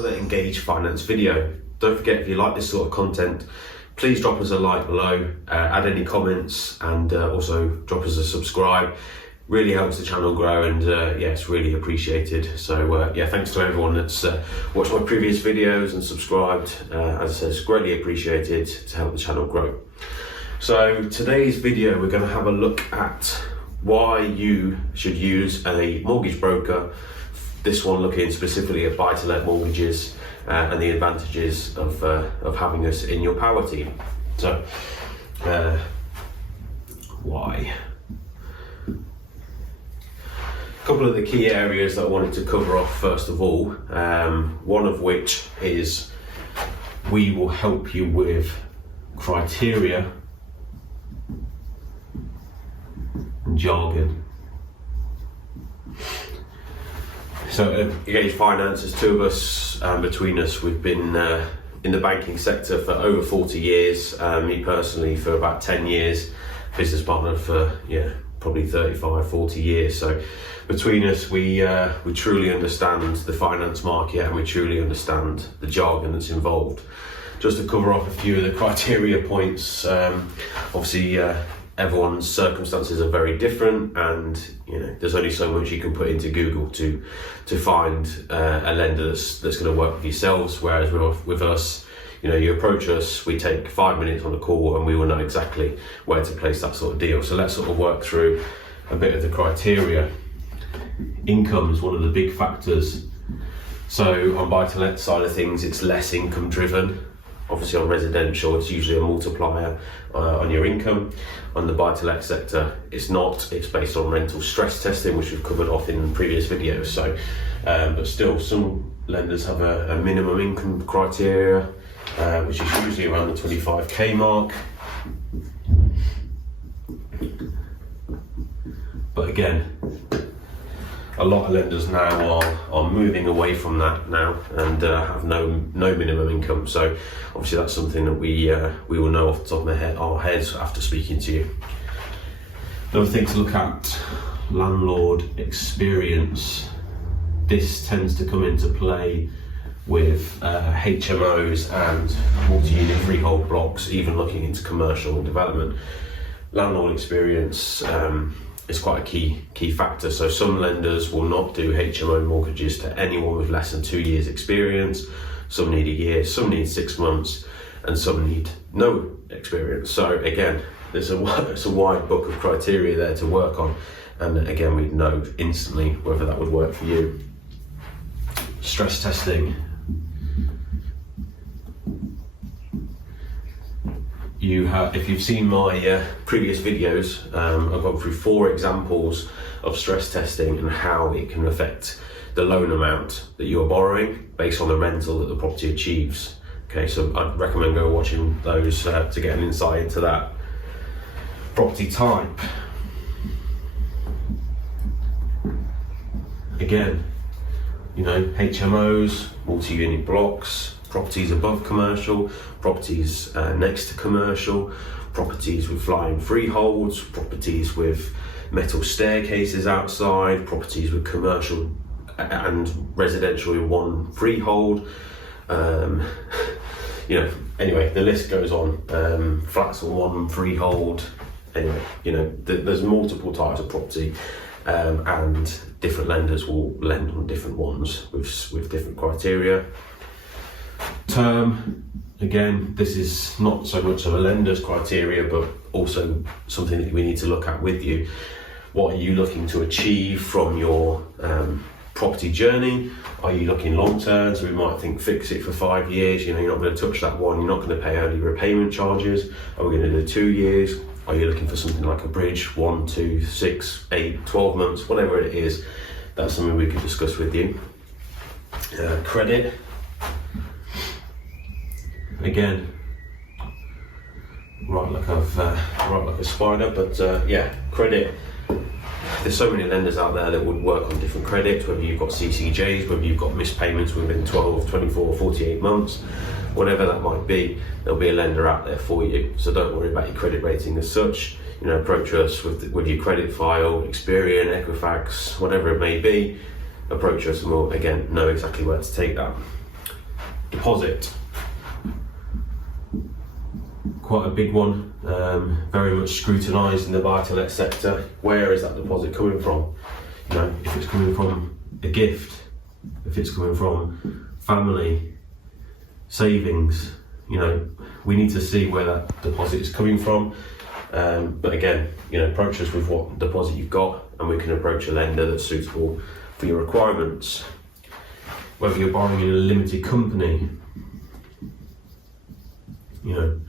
another Engage Finance video. Don't forget, if you like this sort of content, please drop us a like below, add any comments, and also drop us a subscribe. Really helps the channel grow, and yeah, it's really appreciated. So yeah, thanks to everyone that's watched my previous videos and subscribed. As I said, it's greatly appreciated to help the channel grow. So today's video, we're going to have a look at why you should use a mortgage broker. This one looking specifically at buy-to-let mortgages and the advantages of having us in your power team. So why? A couple of the key areas that I wanted to cover off first of all, one of which is we will help you with criteria and jargon. So Engage Finance, there's two of us, between us we've been in the banking sector for over 40 years, me personally for about 10 years, business partner for probably 35-40 years. So between us we truly understand the finance market, and we truly understand the jargon that's involved. Just to cover off a few of the criteria points, obviously everyone's circumstances are very different, and there's only so much you can put into Google to find a lender that's going to work with yourselves. Whereas with us, you approach us, we take 5 minutes on a call, and we will know exactly where to place that sort of deal. So let's sort of work through a bit of the criteria. Income is one of the big factors. So on buy-to-let side of things, it's less income driven. Obviously on residential, it's usually a multiplier on your income. On the buy-to-let sector, it's not. It's based on rental stress testing, which we've covered off in previous videos. So, but still, some lenders have a minimum income criteria, which is usually around the 25k mark. But again, a lot of lenders now are moving away from that now, and have no minimum income. So obviously that's something that we will know off the top of our heads after speaking to you. Another thing to look at, landlord experience. This tends to come into play with HMOs and multi-unit freehold blocks, even looking into commercial development. Landlord experience is quite a key factor. So some lenders will not do HMO mortgages to anyone with less than 2 years experience. Some need a year, some need 6 months, and some need no experience. So again, there's a wide book of criteria there to work on, and again, we'd know instantly whether that would work for you. Stress testing. If you've seen my previous videos, I've gone through 4 examples of stress testing and how it can affect the loan amount that you're borrowing based on the rental that the property achieves. Okay, so I'd recommend go watching those to get an insight into that. Property type. Again, HMOs, multi-unit blocks, properties above commercial, properties next to commercial, properties with flying freeholds, properties with metal staircases outside, properties with commercial and residential in one freehold. Anyway, the list goes on. Flats on one freehold. Anyway, there's multiple types of property, and different lenders will lend on different ones with different criteria. Term, again, this is not so much of a lender's criteria, but also something that we need to look at with you. What are you looking to achieve from your property journey? Are you looking long term? So we might think fix it for 5 years, you're not going to touch that one, you're not going to pay early repayment charges. Are we going to do 2 years? Are you looking for something like a bridge, 1, 2, 6, 8, 12 months, whatever it is? That's something we could discuss with you. Credit. Again, right like a spider, but credit. There's so many lenders out there that would work on different credits, whether you've got CCJs, whether you've got missed payments within 12, 24, 48 months, whatever that might be, there'll be a lender out there for you. So don't worry about your credit rating as such. Approach us with your credit file, Experian, Equifax, whatever it may be. Approach us and we'll, again, know exactly where to take that. Deposit. Quite a big one, very much scrutinised in the buy-to-let sector. Where is that deposit coming from? You know, if it's coming from a gift, if it's coming from family, savings, you know, we need to see where that deposit is coming from. But again, you know, approach us with what deposit you've got, and we can approach a lender that's suitable for your requirements. Whether you're borrowing in a limited company, you know,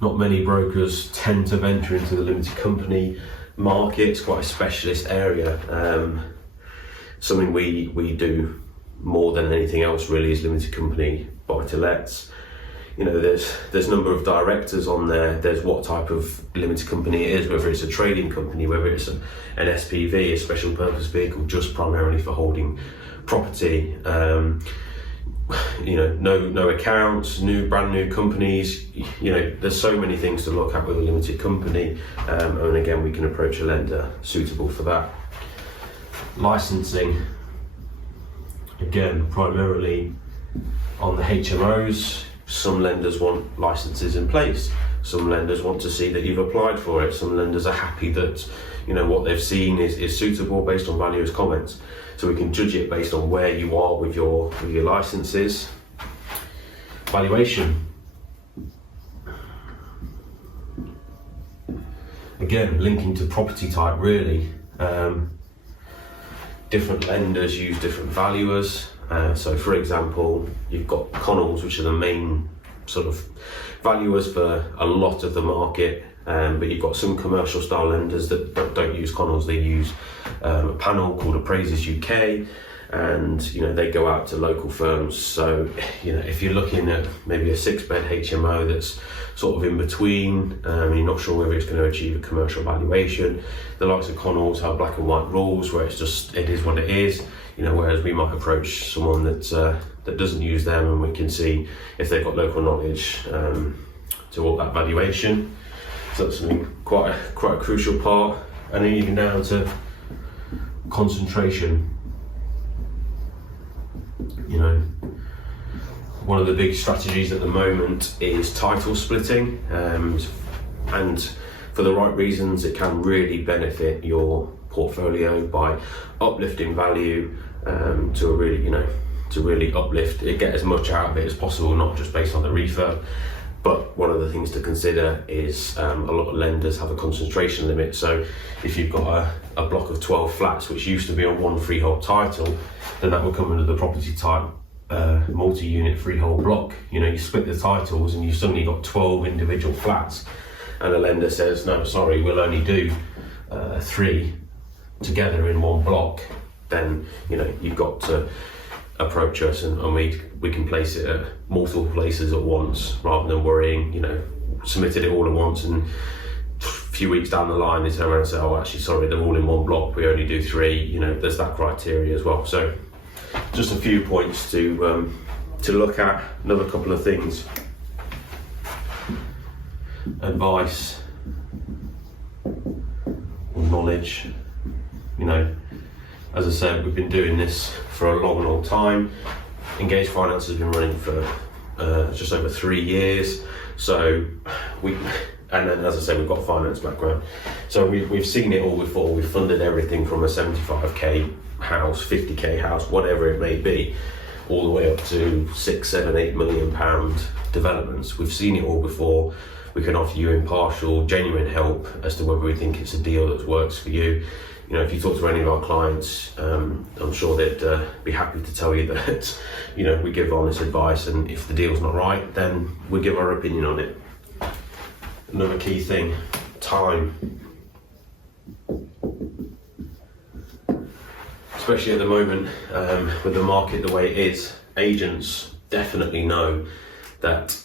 not many brokers tend to venture into the limited company market. It's quite a specialist area. Something we do more than anything else really is limited company buy-to-lets. You know, there's a number of directors on there. There's what type of limited company it is, whether it's a trading company, whether it's an SPV, a special purpose vehicle, just primarily for holding property. You know, no accounts, brand new companies. You know, there's so many things to look at with a limited company, and again, we can approach a lender suitable for that. Licensing, again, primarily on the HMOs. Some lenders want licenses in place. Some lenders want to see that you've applied for it. Some lenders are happy that, you know, what they've seen is suitable based on valuers' comments. So we can judge it based on where you are with your licenses. Valuation. Again, linking to property type really. Different lenders use different valuers. So for example, you've got Connells, which are the main sort of valuers for a lot of the market, but you've got some commercial style lenders that don't use Connells. They use a panel called Appraisers UK, and you know, they go out to local firms. So you know, if you're looking at maybe a 6-bed HMO that's sort of in between, you're not sure whether it's going to achieve a commercial valuation, the likes of Connells have black and white rules where it is what it is. You know, whereas we might approach someone that doesn't use them, and we can see if they've got local knowledge to all that valuation. So that's something quite a crucial part. And then even down to concentration. You know, one of the big strategies at the moment is title splitting, and for the right reasons, it can really benefit your portfolio by uplifting value to really uplift it, get as much out of it as possible, not just based on the refurb. But one of the things to consider is a lot of lenders have a concentration limit. So if you've got a block of 12 flats, which used to be on one freehold title, then that would come under the property type multi-unit freehold block. You know, you split the titles and you've suddenly got 12 individual flats, and a lender says, no, sorry, we'll only do 3 together in one block. Then, you know, you've got to approach us, and we can place it at multiple places at once, rather than worrying, you know, submitted it all at once and a few weeks down the line they turn around and say, oh, actually, sorry, they're all in one block, we only do 3. You know, there's that criteria as well. So just a few points to look at. Another couple of things. Advice or knowledge. You know, as I said, we've been doing this for a long time. Engaged Finance has been running for just over 3 years. So and then, as I said, we've got a finance background. So we've seen it all before. We've funded everything from a 75k house, 50k house, whatever it may be, all the way up to 6, 7, 8 million pound developments. We've seen it all before. We can offer you impartial, genuine help as to whether we think it's a deal that works for you. You know, if you talk to any of our clients, I'm sure they'd be happy to tell you that, you know, we give honest advice, and if the deal's not right, then we give our opinion on it. Another key thing, time. Especially at the moment, with the market the way it is, agents definitely know that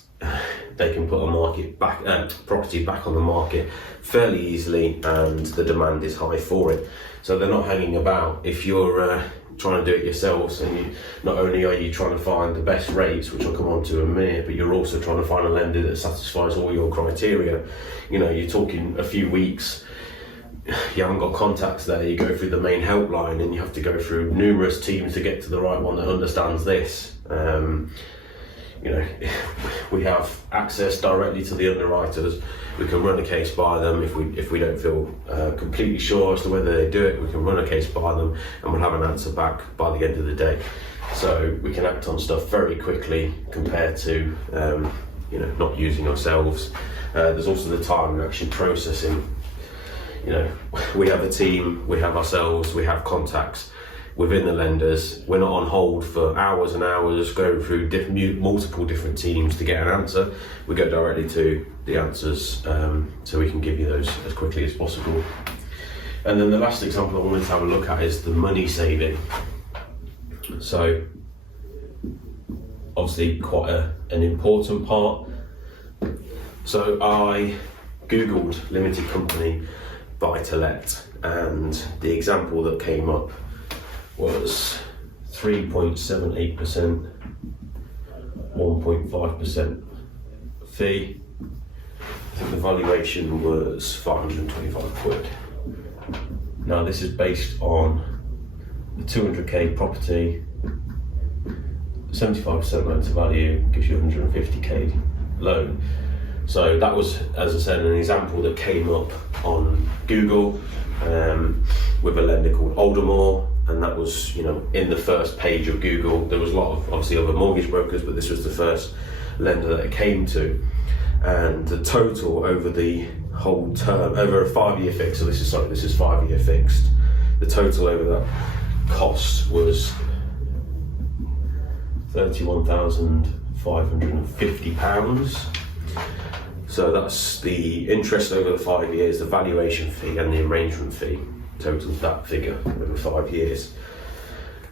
they can put property back on the market fairly easily, and the demand is high for it. So they're not hanging about. If you're trying to do it yourselves, and not only are you trying to find the best rates, which I'll come on to in a minute, but you're also trying to find a lender that satisfies all your criteria. You know, you're talking a few weeks. You haven't got contacts there, you go through the main helpline, and you have to go through numerous teams to get to the right one that understands this. you know, we have access directly to the underwriters. We can run a case by them if we don't feel completely sure as to whether they do it. We can run a case by them, and we'll have an answer back by the end of the day. So we can act on stuff very quickly compared to you know, not using ourselves. There's also the time and action processing. You know, we have a team, we have ourselves, we have contacts within the lenders. We're not on hold for hours and hours going through multiple different teams to get an answer. We go directly to the answers, so we can give you those as quickly as possible. And then the last example I wanted to have a look at is the money saving. So obviously quite an important part. So I googled limited company buy to let, and the example that came up was 3.78%, 1.5% fee. I think the valuation was 525 quid. Now this is based on the 200k property, 75% loan to value gives you 150k loan. So that was, as I said, an example that came up on Google with a lender called Aldermore, and that was, you know, in the first page of Google. There was a lot of obviously other mortgage brokers, but this was the first lender that it came to. And the total over the whole term, over a 5-year fix, so this is 5-year fixed, the total over that cost was £31,550. So that's the interest over the 5 years, the valuation fee and the arrangement fee, totals that figure over 5 years.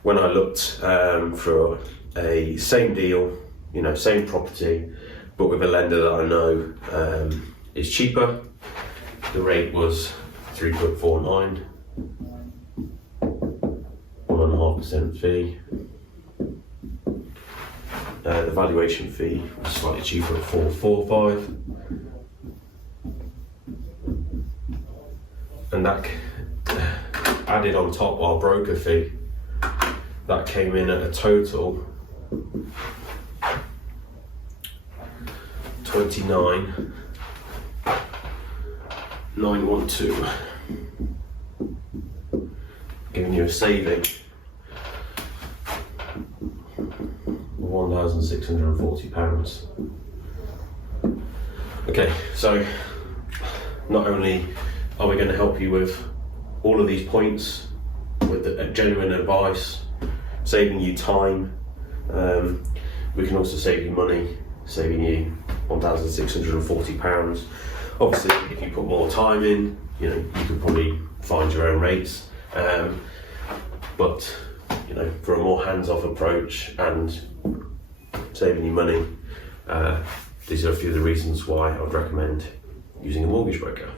When I looked for a same deal, you know, same property, but with a lender that I know is cheaper, the rate was 3.49, 1.5% fee. The valuation fee was slightly cheaper at 4.45, and that added on top our broker fee, that came in at a total 29,912, giving you a saving £1,640. Okay, so not only are we going to help you with all of these points with the genuine advice, saving you time, we can also save you money, saving you £1,640. Obviously, if you put more time in, you know, you could probably find your own rates, but you know, for a more hands-off approach and saving you money, these are a few of the reasons why I would recommend using a mortgage broker.